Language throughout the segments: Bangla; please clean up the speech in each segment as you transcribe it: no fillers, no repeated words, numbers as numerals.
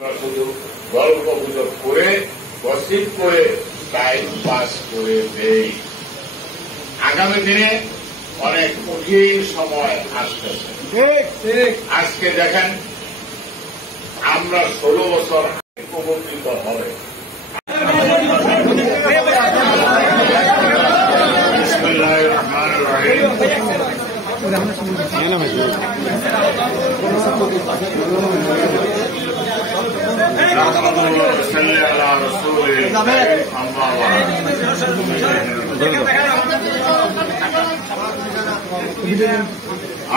শুধু গল্প গুজব করে গসিপ করে টাইম পাস করে দেই। আগামী দিনে অনেক কঠিন সময় আসতেছে। আজকে দেখেন আমরা 16 বছর উপকৃত হবে। বিসমিল্লাহির রহমানির রহিম।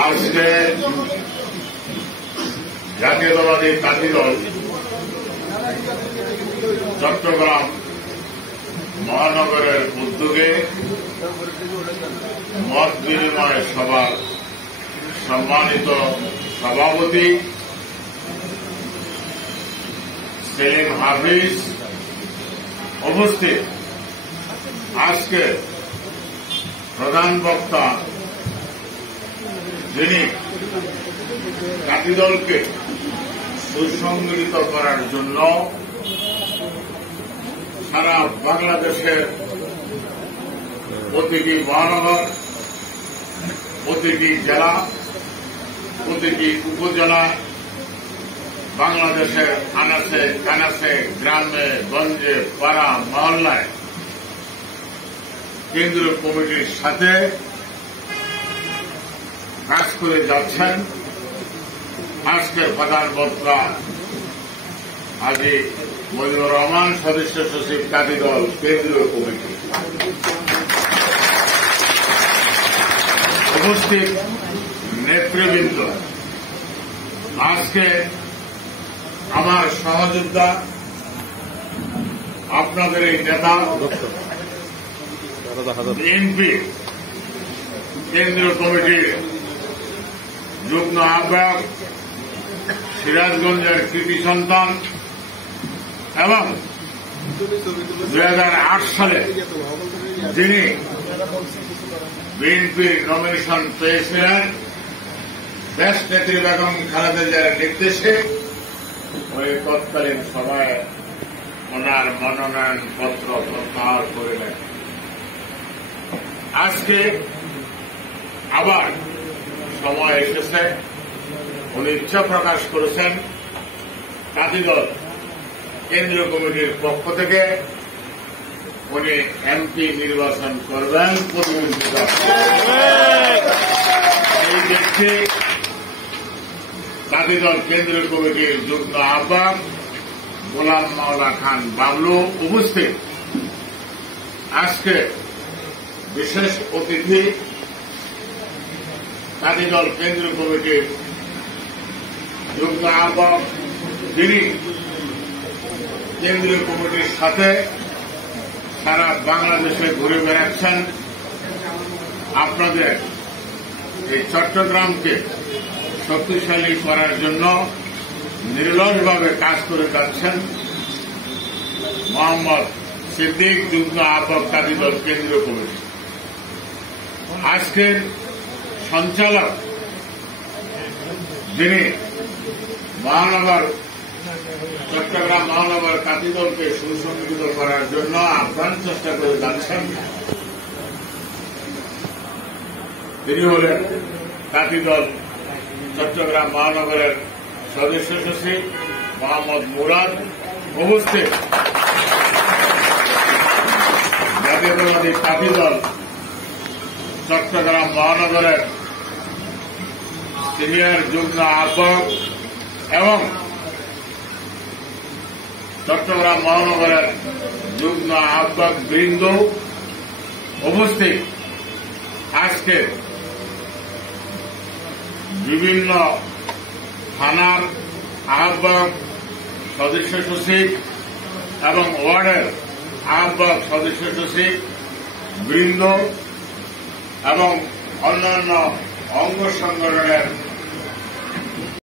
আজকে জাতীয়তাবাদী কাজী দল চট্টগ্রাম মহানগরের উদ্যোগে মত বিনিময় সভার সম্মানিত সভাপতি সেলিম হাফিজ উপস্থিত। আজকে প্রধান বক্তা যিনি কাজী দলকে সুসংগঠিত করার জন্য সারা বাংলাদেশের প্রতিটি মহানগর, প্রতিটি জেলা, প্রতিটি উপজেলা, বাংলাদেশের আনাচে কানাচে, গ্রামে গঞ্জে, পাড়া মহল্লায় কেন্দ্রীয় কমিটির সাথে কাজ করে যাচ্ছেন। আজকের প্রধান বক্তা হাজী মজিবুর রহমান, সদস্য সচিব কাজী দল কেন্দ্রীয় কমিটি। উপস্থিত নেতৃবৃন্দ, আজকে আমার সহযোদ্ধা আপনাদের এই নেতা বিএনপি কেন্দ্রীয় কমিটির যুগ্ম আহ্বায়ক, সিরাজগঞ্জের কৃতি সন্তান এবং 2008 সালে যিনি বিএনপির নমিনেশন পেয়েছিলেন দেশ নেত্রী বেগম খালেদা জিয়ার নির্দেশে, ওই তৎকালীন সময়ে ওনার মনোনয়ন পত্র প্রত্যাহার করে নেন। আজকে আবার সময় এসেছে, উনি ইচ্ছা প্রকাশ করেছেন কাজী দল কেন্দ্রীয় কমিটির পক্ষ থেকে উনি এমপি নির্বাচন করবেন। প্রতিনিধিত্ব এই ব্যক্তি কাজী দল কেন্দ্রীয় কমিটির যুগ্ম আহ্বায়ক গোলাম মাওলা খান বাবলু উপস্থিত। আজকে বিশেষ অতিথি কাজী দল কেন্দ্রীয় কমিটির যুগ্ম আহ্বায়ক, যিনি কেন্দ্রীয় কমিটির সাথে সারা বাংলাদেশে ঘুরে বেড়াচ্ছেন, আপনাদের এই চট্টগ্রামকে শক্তিশালী করার জন্য নির্লসভাবে কাজ করে যাচ্ছেন মোহাম্মদ সিদ্দিক, যুগ্ম আহ্বায়ক কাজী দল কেন্দ্রীয় কমিটি। আজকের সঞ্চালক যিনি চট্টগ্রাম মহানগর কাজী দলকে সুসংগঠিত করার জন্য আপ্রাণ চেষ্টা করে যাচ্ছেন, তিনি হলেন কাজী দল চট্টগ্রাম মহানগরের সদস্য সচিব মোহাম্মদ মুরাদ উপস্থিত। জাতীয়তাবাদী কাজী দল চট্টগ্রাম মহানগরের সিনিয়র যুগ্ম আহ্বায়ক এবং চট্টগ্রাম মহানগরের যুগ্ম আহ্বায়ক বৃন্দ উপস্থিত। আজকে বিভিন্ন থানার আহ্বায়ক, সদস্য সচিব এবং ওয়ার্ডের আহ্বায়ক, সদস্য সচিব বৃন্দ এবং অন্যান্য অঙ্গ সংগঠনের